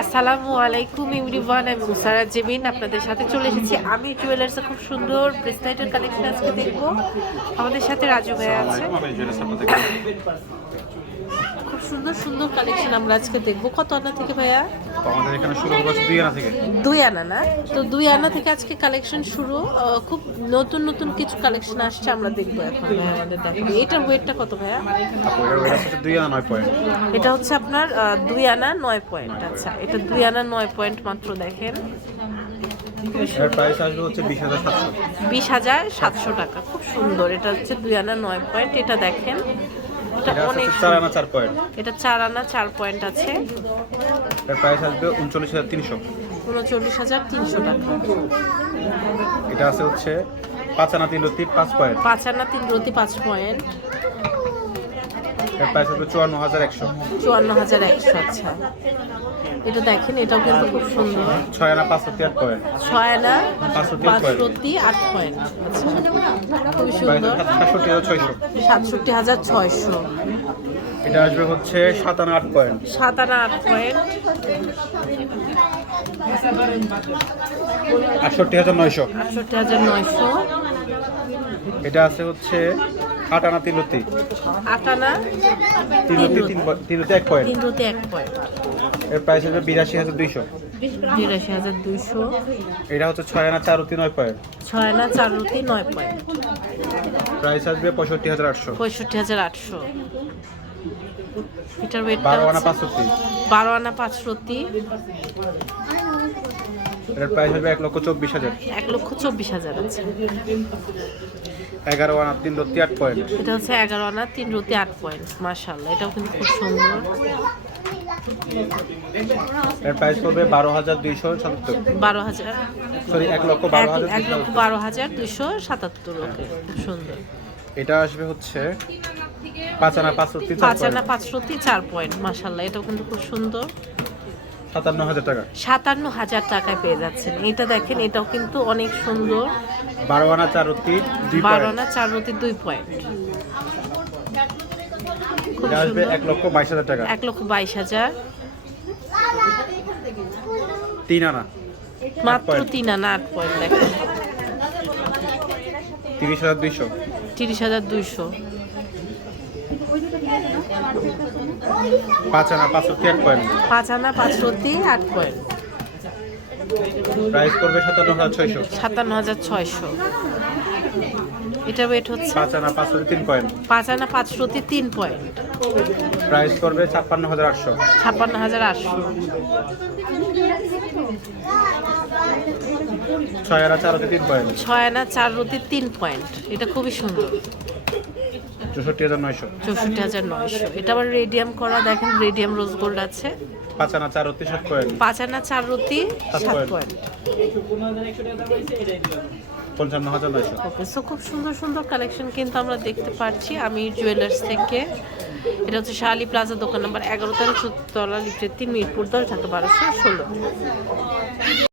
আসসালামু আলাইকুম ইউরিভান আমি মুসারা জেবিন আপনাদের সাথে চলে এসেছি। আমি জুয়েলার্সে খুব সুন্দর ব্রেসলাইটের কালেকশন আজকে দেখব। আমাদের সাথে রাজু ভাই আছে আমি জুয়েলার্স আপনাদের কাছে। খুব সুন্দর সুন্দর কালেকশন আমরা আজকে দেখব। কত আনা থেকে ভাইয়া? আমাদের এখানে শুরু হচ্ছে দুই আনা থেকে। দুই আনা না? তো দুই আনা থেকে আজকে কালেকশন শুরু। খুব নতুন নতুন কিছু কালেকশন আসছে আমরা দেখব এখন। আমাদের দেখব। এটার ওয়েটটা কত ভাইয়া? দুই আনা নয় পয়েন্ট এটা হচ্ছে আপনার দুই আনা নয় পয়েন্ট আচ্ছা এটা দুই আনা নয় পয়েন্ট মাত্র দেখেন। বিশ হাজার সাতশো। টাকা। খুব সুন্দর এটা হচ্ছে দুই আনা নয় পয়েন্ট এটা দেখেন। এটা অনেক চার আনা চার পয়েন্ট এটা চার আনা চার পয়েন্ট আছে। এর প্রাইস আসবে উনচল্লিশ হাজার তিনশো। উনচল্লিশ হাজার তিনশো টাকা। এটা আছে হচ্ছে পাঁচ আনা তিন লতি পাঁচ পয়েন্ট পাঁচ আনা তিন রতি পাঁচ পয়েন্ট এর প্রাইস চুয়ান্ন হাজার একশো। চুয়ান্ন হাজার একশো আচ্ছা। এটা দেখেন এটাও কিন্তু খুব সুন্দর। ছয় আনা পাঁচ লতি আট পয়েন্ট ছয় আনা পাঁচশো পাঁচ রতি আট পয়েন্ট আচ্ছা। খুবই সুন্দর। সাতষট্টি হাজার ছয়শো। এটা আসবে হচ্ছে সাত আনা আট পয়েন্ট। সাত আনা আট পয়েন্ট। আটষট্টি হাজার নয়শো। আটষট্টি হাজার নয়শো। এটা আছে হচ্ছে আট আনা তিন লতি আট আনা তিন লতি তিন পয়েন্ট- তিন লতি এক পয়েন্ট। তিন রতি এক পয়েন্ট। এর প্রাইস আসবে বিরাশি হাজার দুইশো। বিরাশি হাজার দুইশো। এটা হচ্ছে ছয় আনা চার নয় পয়েন্ট। ছয় আনা চার নয় পয়েন্ট। প্রাইস আসবে পঁয়ষট্টি হাজার আটশো। পঁয়ষট্টি হাজার আটশো। এটার ওয়েটটা বারো আনা পাঁচ লতি বারো আনা পাঁচ রতি এটার প্রাইস হবে এক লক্ষ চব্বিশ হাজার। এক লক্ষ চব্বিশ হাজার আছে। এগারো আনা তিন লতি আট পয়েন্ট এটা হচ্ছে এগারো আনা তিন রতি আট পয়েন্ট মার্শাল্লাহ এটাও কিন্তু খুব সুন্দর। এর প্রাইস পড়বে বারো হাজার দুইশো সাতাত্তর। বারো হাজার। সরি এক লক্ষ বারো হাজার এক লক্ষ বারো হাজার দুইশো সাতাত্তর ওকে খুব সুন্দর। এটা আসবে হচ্ছে পাঁচ আনা পাঁচ লতি পাঁচ আনা পাঁচ রতি চার পয়েন্ট মার্শাল্লাহ এটাও কিন্তু খুব সুন্দর। সাতান্ন হাজার টাকা। সাতান্ন হাজার টাকায় পেয়ে যাচ্ছেন। এটা দেখেন এটাও কিন্তু অনেক সুন্দর। বারো আনা চার লতি বারো পয়েন্ট না চার রতি দুই পয়েন্ট আসবে এক লক্ষ বাইশ হাজার টাকা। এক লক্ষ বাইশ হাজার। তিন আনা। মাত্র তিন আনা আট পয়েন্ট দেখেন। তিরিশ হাজার দুইশো। তিরিশ হাজার দুইশো। পাঁচ আনা পাঁচ লতি এক পয়েন্ট। পাঁচ আনা পাঁচ রতি আট পয়েন্ট। প্রাইস করবে সাতান্ন হাজার ছয়শো। সাতান্ন হাজার ছয়শো। এটা ওয়েট হচ্ছে পাঁচ আনা পাঁচ তিন পয়েন্ট। পাঁচ আনা পাঁচ রতি তিন পয়েন্ট। প্রাইস করবে ছাপ্পান্ন হাজার আটশো। ছাপ্পান্ন হাজার আটশো। ছয় আনা চার লতি তিন পয়েন্ট। ছয় আনা চার রতি তিন পয়েন্ট। এটা খুবই সুন্দর। চৌষট্টি হাজার নয়শো। চৌষট্টি হাজার নয়শো। এটা আবার রেডিয়াম করা দেখেন রেডিয়াম রোজ গোল্ড আছে। পাঁচ আনা চার লতি সাত পয়েন্ট পাঁচ আনা চার রতি সাত পয়েন্ট পঞ্চান্ন হাজার নয়শো। ওকে সো খুব সুন্দর সুন্দর কালেকশন কিন্তু আমরা দেখতে পাচ্ছি আমি জুয়েলার্স থেকে। এটা হচ্ছে শালি প্লাজা দোকান নাম্বার এগারো তেরো তলা লিফটের তিন মিরপুর দল ঢাকা বারোশো ষোলো।